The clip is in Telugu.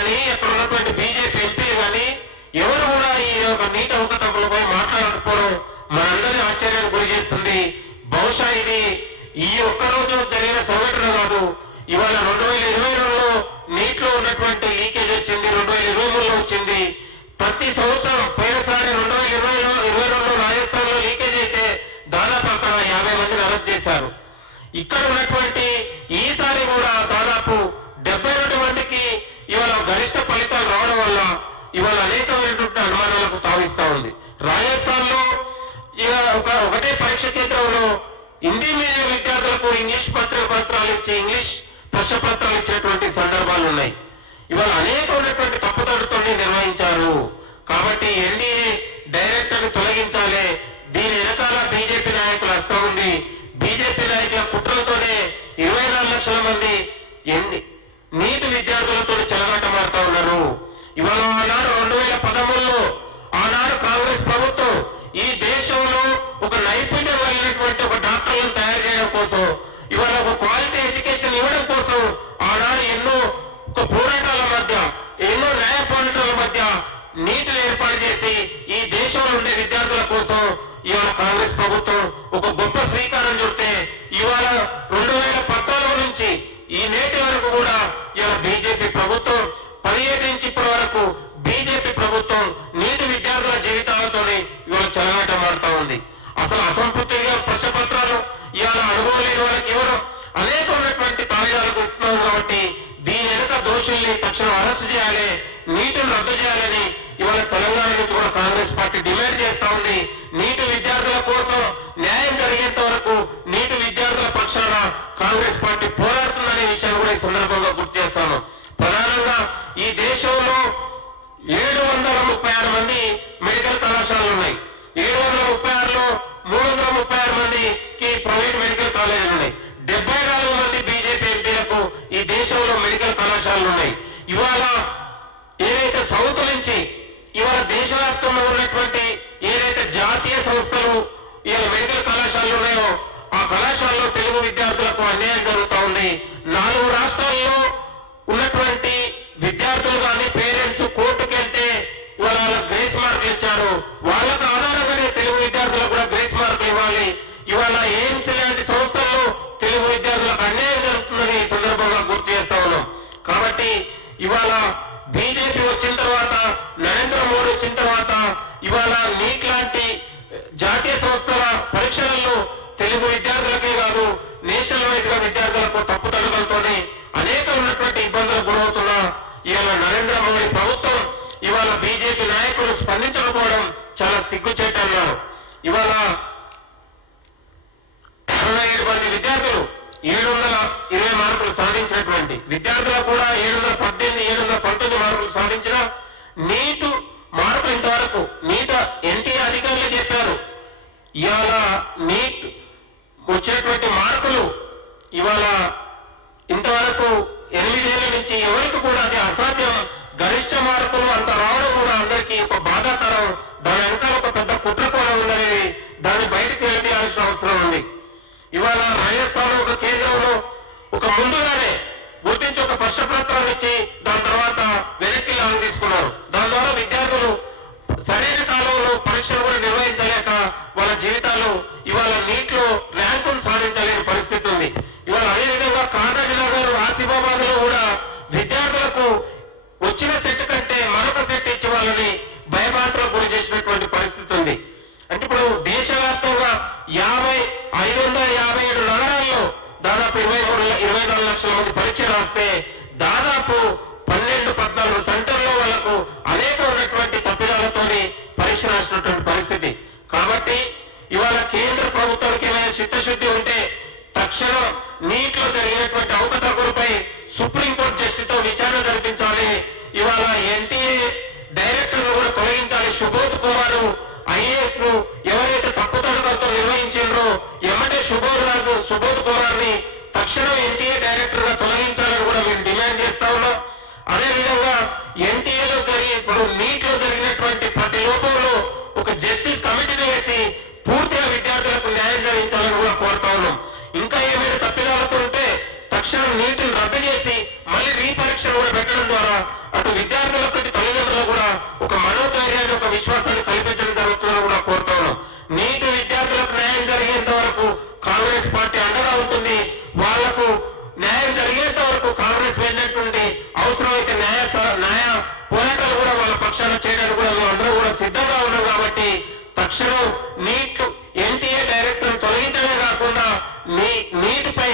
కానీ అక్కడ ఉన్నటువంటి బీజేపీ ఎంపీలు కానీ ఎవరు కూడా ఈ యొక్క నీటి అవకతవకలపై మాట్లాడకపోవడం మనందరినీ ఆశ్చర్యానికి గురి చేస్తుంది. బహుశా ఇది ఈ ఒక్కరోజు జరిగిన సంఘటన కాదు. ఇవాళ 2022లో నీటిలో ఉన్నటువంటి లీకేజ్ వచ్చింది, 2023లో వచ్చింది. ప్రతి సంవత్సరం పోయినసారి 2022లో రాజస్థాన్ లో లీకేజ్ అయితే దాదాపు అక్కడ 50 మందిని అరెస్ట్ చేశారు. ఇక్కడ ఉన్నటువంటి ఈసారి కూడా దాదాపు 72 మందికి ఇవాళ గరిష్ట ఫలితాలు రావడం వల్ల ఇవాళ అనేకమైనటువంటి అనుమానాలకు తావిస్తా ఉంది. రాజస్థాన్ లో ఒకటే పరీక్ష కేంద్రంలో హిందీ మీడియం విద్యార్థులకు ఇంగ్లీష్ పత్రాలు ఇచ్చి ఇంగ్లీష్ ప్రశ్న పత్రాలు ఇచ్చినటువంటి సందర్భాలు ఉన్నాయి. ఇవాళ అనేకమైనటువంటి తప్పుదడుతో నిర్వహించారు. కాబట్టి ఎన్డీఏ డైరెక్టర్ ని తొలగించాలి. దీని వెనకాల బీజేపీ నాయకుల హస్తం ఉంది. బీజేపీ నాయకుల కుట్రలతోనే 24 లక్షల మంది నీటి విద్యార్థులతో చెలగాటమాడుతూ ఉన్నారు. ఇవాళ ఆనాడు 2013లో ఆనాడు కాంగ్రెస్ ప్రభుత్వం ఈ దేశంలో ఒక నైపుణ్యం కలిగినటువంటి ఒక డాక్టర్లను తయారు చేయడం కోసం, ఇవాళ ఒక క్వాలిటీ ఎడ్యుకేషన్ ఇవ్వడం కోసం ఆనాడు ఎన్నో ఒక పోరాటాల మధ్య, ఎన్నో న్యాయ పోరాటాల మధ్య నీటిని ఏర్పాటు చేసి ఈ దేశంలో ఉండే విద్యార్థుల కోసం ఇవాళ కాంగ్రెస్ ప్రభుత్వం ఒక గొప్ప శ్రీకారం చుడితే ఇవాళ 2014 నుంచి ఈ నేటి వరకు కూడా ఇవాళ బీజేపీ ప్రభుత్వం 17 నుంచి ఇప్పటి వరకు బీజేపీ ప్రభుత్వం నీటి విద్యార్థుల జీవితాలతో ఇవాళ చెలగాటమాడుతూ ఉంది. అసలు అసంపూర్తిగా ప్రశ్న పత్రాలు ఇవాళ అనుభవం లేని వాళ్ళకి ఇవ్వడం, అనేకమైనటువంటి తాయిదాలకు ఇస్తున్నాం. కాబట్టి దీని వెనుక దోషుల్ని తక్షణం అరెస్ట్ చేయాలి, నీటిని రద్దు చేయాలని ఇవాళ తెలంగాణ నుంచి కూడా కాంగ్రెస్ పార్టీ డిమాండ్ చేస్తా ఉంది. నీటి విద్యార్థుల కోసం న్యాయం జరిగేంత వరకు నీటి విద్యార్థుల పక్షాన కాంగ్రెస్ పార్టీ పోరాడుతుందనే విషయాన్ని కూడా ఈ సందర్భంగా గుర్తు చేస్తాను. ప్రధానంగా ఈ దేశంలో 736 మంది మెడికల్ కళాశాలలు ఉన్నాయి. 736లో 336 మందికి ప్రైవేట్ మెడికల్ కాలేజీలు ఉన్నాయి. 74 మంది బీజేపీ ఎంపీలకు ఈ దేశంలో మెడికల్ కళాశాలలు ఉన్నాయి. ఇవాళ ఏదైతే సౌత్ నుంచి ఇవాళ దేశవ్యాప్తంగా ఉన్నటువంటి ఏదైతే జాతీయ సంస్థలు ఇవాళ మెడికల్ కళాశాలలు ఉన్నాయో ఆ కళాశాలలో తెలుగు విద్యార్థులకు అన్యాయం జరుగుతూ ఉంది. 4 రాష్ట్రాల్లో ఉన్నటువంటి విద్యార్థులు కానీ పేరెంట్స్ కోర్టుకు వెళ్తే ఇవాళ వాళ్ళకి గ్రేస్ మార్కులు ఇచ్చారు. వాళ్ళకు ఆధారంగానే తెలుగు విద్యార్థులకు కూడా గ్రేస్ మార్కులు ఇవ్వాలి. ఇవాళ ఎయిమ్స్ లాంటి సంస్థల్లో తెలుగు విద్యార్థులకు అన్యాయం జరుగుతుందని ఈ సందర్భంగా గుర్తు చేస్తా ఉన్నాం. కాబట్టి ఇవాళ బీజేపీ వచ్చిన తర్వాత, నరేంద్ర మోడీ వచ్చిన తర్వాత ఇవాళ నీట్ లాంటి జాతీయ సంస్థల పరీక్షలలో తెలుగు విద్యార్థులకే కాదు నేషనల్ వైడ్ గా విద్యార్థులకు తప్పుదడుగులతోనే అనేక ఉన్నటువంటి ఇబ్బందులకు గురవుతున్నా ఇవాళ నరేంద్ర మోడీ ప్రభుత్వం ఇవాళ బీజేపీ నాయకులు స్పందించకపోవడం చాలా సిగ్గుచేటన్నారు. ఇవాళ 67 మంది విద్యార్థులు 720 మార్కులు సాధించినటువంటి విద్యార్థులకు కూడా 718, 719 మార్కులు సాధించిన నీటు మార్పు ఇంతవరకు ఎన్టీఏ అధికారులు చెప్పారు. ఇవాళ నీట్ వచ్చినటువంటి మార్కులు ఇవాళ ఇంతవరకు 8 ఏళ్ల నుంచి ఎవరికి కూడా అది అసాధ్యం. గరిష్ట మార్కులు అంత రావడం కూడా అందరికీ ఒక బాధాకరం. దాని వెనకాల ఒక పెద్ద కుట్ర కూడా ఉందని దాన్ని బయటకు వెళ్ళాల్సిన అవసరం ఉంది. ఇవాళ రాజస్థాన్ ఒక కేంద్రంలో ఒక ముందుగానే గుర్తించి ఒక ప్రశ్న పత్రాలు ఇచ్చి దాని తర్వాత వెనక్కి లాంగ్ తీసుకున్నారు. దాని ద్వారా విద్యార్థులు సరైన కాలంలో పరీక్షలు కూడా నిర్వహించలేక వాళ్ళ జీవితాలు ఇవాళ నీటిలో ర్యాంకును సాధించలేని పరిస్థితి ఉంది. ఇవాళ అదేవిధంగా కాంగ్రెస్ నగర్, ఆసిఫాబాద్ లో కూడా విద్యార్థులకు వచ్చిన సెట్ కంటే మరొక సెట్ ఇచ్చి వాళ్ళని భయభ్రాంతులకు గురి చేసినటువంటి పరిస్థితి ఉంది. అంటే ఇప్పుడు దేశవ్యాప్తంగా 557 నగరాల్లో దాదాపు 24 లక్షల మంది పరీక్ష రాస్తే దాదాపు 12-14 సెంటర్లో వాళ్లకు అనేక ఉన్నటువంటి తప్పిదాలతోని పరీక్ష రాసినటువంటి పరిస్థితి. కాబట్టి ఇవాళ కేంద్ర ప్రభుత్వానికి ఏమైనా చిత్తశుద్ధి ఉంటే తక్షణం నీటిలో జరిగినటువంటి అవకతవకలపై సుప్రీంకోర్టు జస్టిస్తో విచారణ జరిపించాలి. ఇవాళ ఎన్టీఏ డైరెక్టర్ ను కూడా తొలగించాలి. సుబోధ్ కుమార్ ఐఏఎస్ ను ఎవరైతే తప్పుదడుగులతో నిర్వహించారో ఎమ్మటే సుబోధ్ కుమార్ ని తక్షణం ఎన్టీఏ డైరెక్టర్ గా తొలగించాలని కూడా మేము డిమాండ్ చేస్తా ఉన్నాం. అదేవిధంగా ఎన్టీఏలో ఇప్పుడు నీట్ లో జరిగినటువంటి ప్రతి లోపంలో ఒక జస్టిస్ కమిటీని వేసి పూర్తిగా విద్యార్థులకు న్యాయం జరిగించాలని కూడా కోరుతా ఉన్నాం. ఇంకా ఏమైనా తప్పిదాలతో ఉంటే తక్షణం నీటిని రద్దు చేసి న్యాయ పోరాటాలు కూడా వాళ్ళ పక్షాన చేయడానికి కూడా అందరూ కూడా సిద్ధంగా ఉన్నాం. కాబట్టి తక్షణం నీట్ ఎన్టీఏ డైరెక్టర్ తొలగించడమే కాకుండా నీటిపై